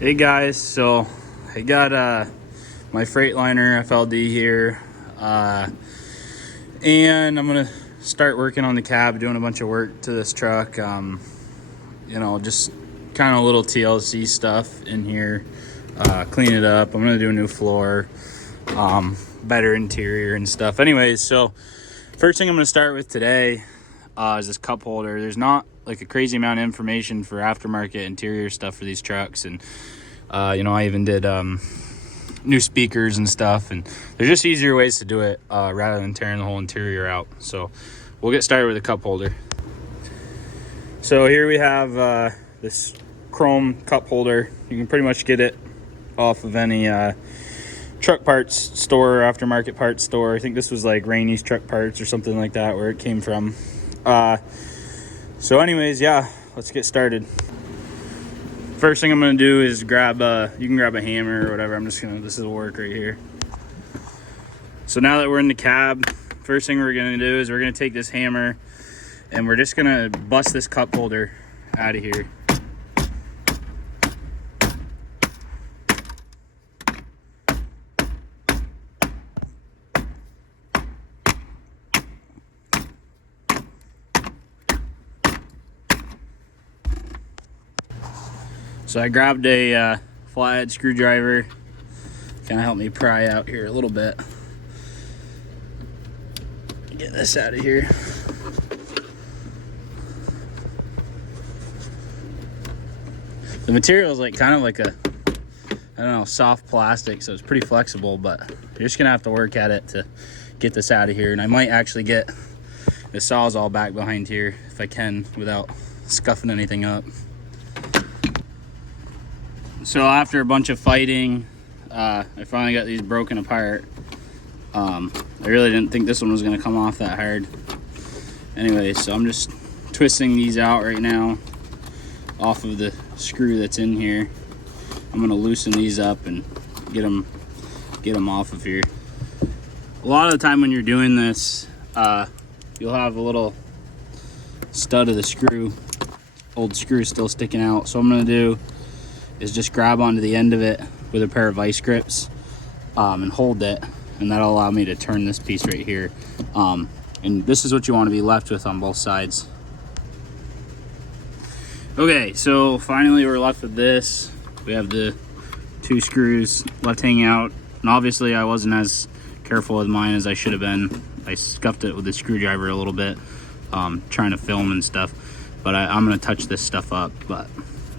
Hey guys, so I got my Freightliner FLD here, and I'm gonna start working on the cab, doing a bunch of work to this truck. Just kind of little TLC stuff in here, clean it up. I'm gonna do a new floor, better interior and stuff. Anyways, so first thing I'm gonna start with today is this cup holder. There's not like a crazy amount of information for aftermarket interior stuff for these trucks, and I even did new speakers and stuff, and there's just easier ways to do it rather than tearing the whole interior out. So we'll get started with a cup holder. So here we have this chrome cup holder. You can pretty much get it off of any truck parts store, aftermarket parts store. I think this was like Rainey's Truck Parts or something like that where it came from. So anyways, yeah, let's get started. First thing I'm gonna do is grab you can grab a hammer or whatever. This will work right here. So now that we're in the cab, first thing we're gonna do is we're gonna take this hammer and we're just gonna bust this cup holder out of here. So I grabbed a flathead screwdriver, kind of help me pry out here a little bit. Get this out of here. The material is kind of like a soft plastic, so it's pretty flexible, but you're just gonna have to work at it to get this out of here. And I might actually get the Sawzall back behind here if I can without scuffing anything up. So after a bunch of fighting, I finally got these broken apart. I really didn't think this one was gonna come off that hard. Anyway, so I'm just twisting these out right now off of the screw that's in here. I'm gonna loosen these up and get them off of here. A lot of the time when you're doing this, you'll have a little stud of the screw, old screw still sticking out. So what I'm gonna do is just grab onto the end of it with a pair of vice grips and hold it, and that'll allow me to turn this piece right here. And this is what you want to be left with on both sides. Okay, so finally we're left with this. We have the two screws left hanging out, and obviously I wasn't as careful with mine as I should have been. I scuffed it with the screwdriver a little bit, trying to film and stuff, but I'm gonna touch this stuff up. But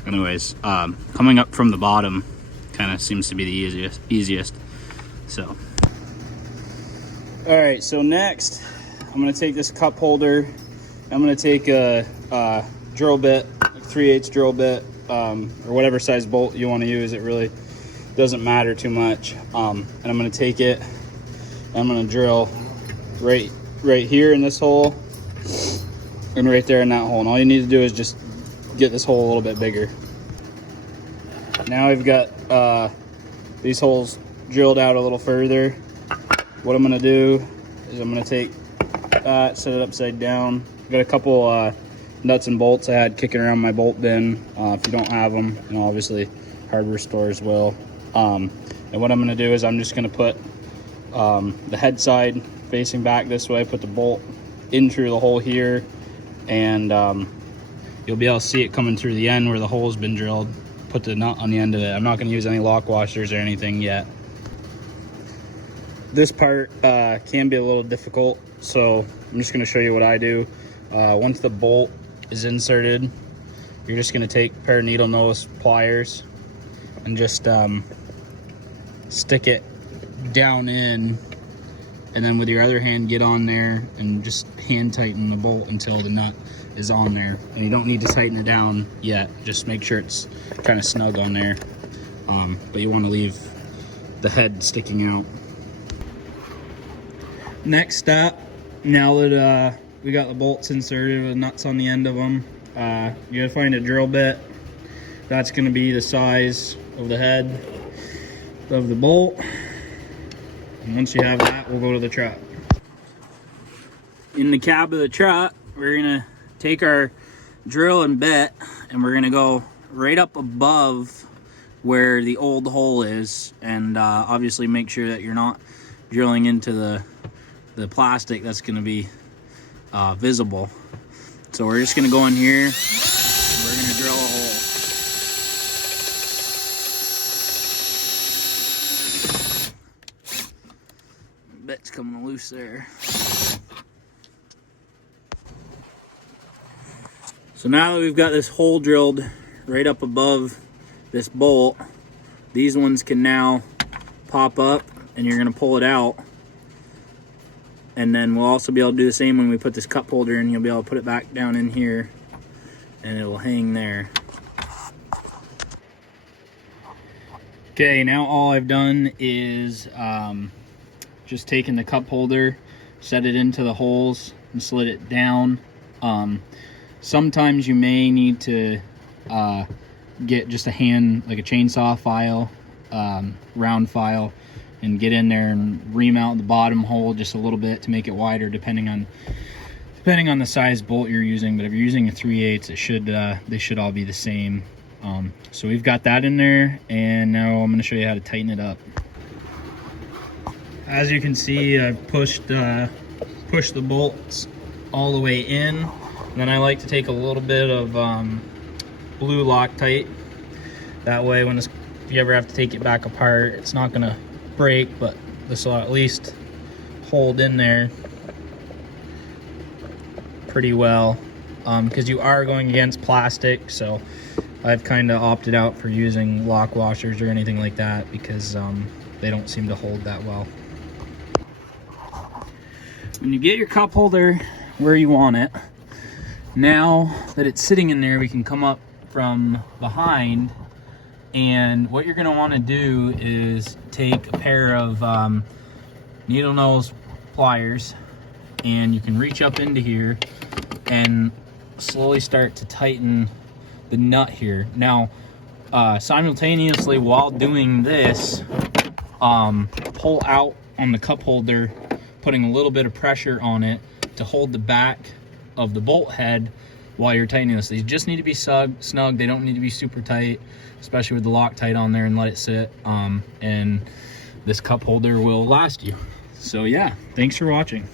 anyways, coming up from the bottom kind of seems to be the easiest. So all right, so next I'm going to take this cup holder. I'm going to take a drill bit, like 3/8 drill bit, or whatever size bolt you want to use. It really doesn't matter too much. And I'm going to take it, I'm going to drill right here in this hole and right there in that hole. And all you need to do is just get this hole a little bit bigger. Now I've got these holes drilled out a little further. What I'm gonna do is I'm gonna take that, set it upside down. I've got a couple nuts and bolts I had kicking around my bolt bin. If you don't have them, obviously hardware stores will. And what I'm gonna do is I'm just gonna put the head side facing back this way, put the bolt in through the hole here, and you'll be able to see it coming through the end where the hole's been drilled. Put the nut on the end of it. I'm not going to use any lock washers or anything yet. This part can be a little difficult, so I'm just going to show you what I do. Once the bolt is inserted, you're just going to take a pair of needle nose pliers and just stick it down in, and then with your other hand get on there and just hand tighten the bolt until the nut is on there. And you don't need to tighten it down yet, just make sure it's kind of snug on there. But you want to leave the head sticking out. Next step, now that we got the bolts inserted with nuts on the end of them, you gotta find a drill bit that's going to be the size of the head of the bolt. And once you have that, we'll go to the truck. In the cab of the truck, we're gonna take our drill and bit, and we're gonna go right up above where the old hole is, and obviously make sure that you're not drilling into the plastic that's going to be visible. So we're just going to go in here, and we're going to drill a hole. Bit's coming loose there. So now that we've got this hole drilled right up above this bolt, these ones can now pop up, and you're going to pull it out. And then we'll also be able to do the same when we put this cup holder in. You'll be able to put it back down in here, and it will hang there. Okay, now all I've done is just taken the cup holder, set it into the holes, and slid it down. Sometimes you may need to get just a hand, like a chainsaw file, round file, and get in there and remount the bottom hole just a little bit to make it wider, depending on the size bolt you're using. But if you're using a 3/8, it should they should all be the same. So we've got that in there, and now I'm going to show you how to tighten it up. As you can see, I've pushed the bolts all the way in. And then I like to take a little bit of blue Loctite. That way, if you ever have to take it back apart, it's not gonna break, but this will at least hold in there pretty well, because you are going against plastic. So I've kind of opted out for using lock washers or anything like that, because they don't seem to hold that well. When you get your cup holder where you want it, now that it's sitting in there, we can come up from behind, and what you're going to want to do is take a pair of needle nose pliers, and you can reach up into here and slowly start to tighten the nut here. Now, simultaneously while doing this, pull out on the cup holder, putting a little bit of pressure on it to hold the back of the bolt head while you're tightening this. These just need to be snug. They don't need to be super tight, especially with the Loctite on there, and let it sit. And this cup holder will last you. So yeah, thanks for watching.